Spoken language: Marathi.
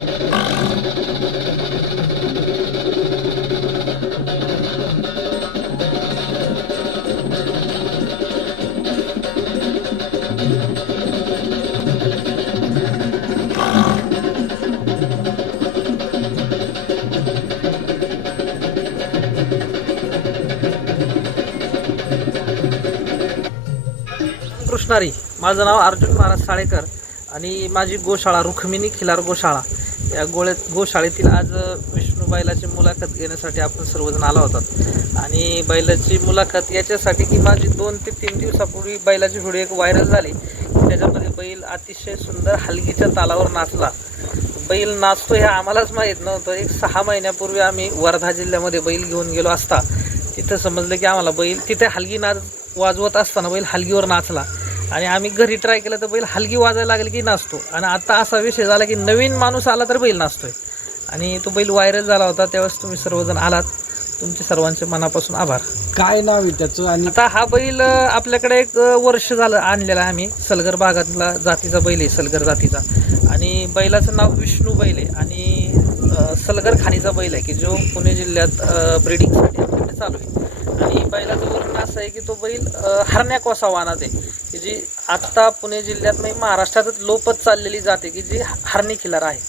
कृष्णारी, माझं नाव अर्जुन महाराज साळेकर आणि माझी गोशाळा रुक्मिणी खिलार गोशाळा या गोशाळेतील आज विष्णू बैलाची मुलाखत घेण्यासाठी आपण सर्वजण आला होतात. आणि बैलाची मुलाखत याच्यासाठी की माझी 2 ते 3 दिवसापूर्वी बैलाची व्हिडिओ एक व्हायरल झाली. त्याच्यामध्ये बैल अतिशय सुंदर हलगीच्या तालावर नाचला. बैल नाचतो हे आम्हालाच माहीत नव्हतं. एक 6 महिन्यापूर्वी आम्ही वर्धा जिल्ह्यामध्ये बैल घेऊन गेलो असता तिथं समजलं की आम्हाला बैल तिथे हलगी नाच वाजवत असताना बैल हलगीवर नाचला आणि आम्ही घरी ट्राय केलं तर बैल हलगी वाजायला लागली की नाचतो. आणि आता असा विषय झाला की नवीन माणूस आला तर बैल नाचतोय आणि तो बैल व्हायरल झाला होता. त्यावेळेस तुम्ही सर्वजण आलात, तुमचे सर्वांचे मनापासून आभार. काय नाव आहे त्याचं? आणि आता हा बैल आपल्याकडे 1 वर्ष झालं आणलेला आहे आम्ही. सलगर भागातला जातीचा बैल आहे, सलगर जातीचा. आणि बैलाचं नाव विष्णू बैल आहे आणि सलगर खाणीचा बैल आहे की जो पुणे जिल्ह्यात ब्रीडिंगसाठी आपल्याकडे चालू आहे. आणि बैलाचं वर्ण असं आहे की तो बैल हरण्या कोसा वाहनात आहे की जी आत्ता पुणे जिल्ह्यात म्हणजे महाराष्ट्रातच लोपत चाललेली जाते की जी हरणी खिलार आहे.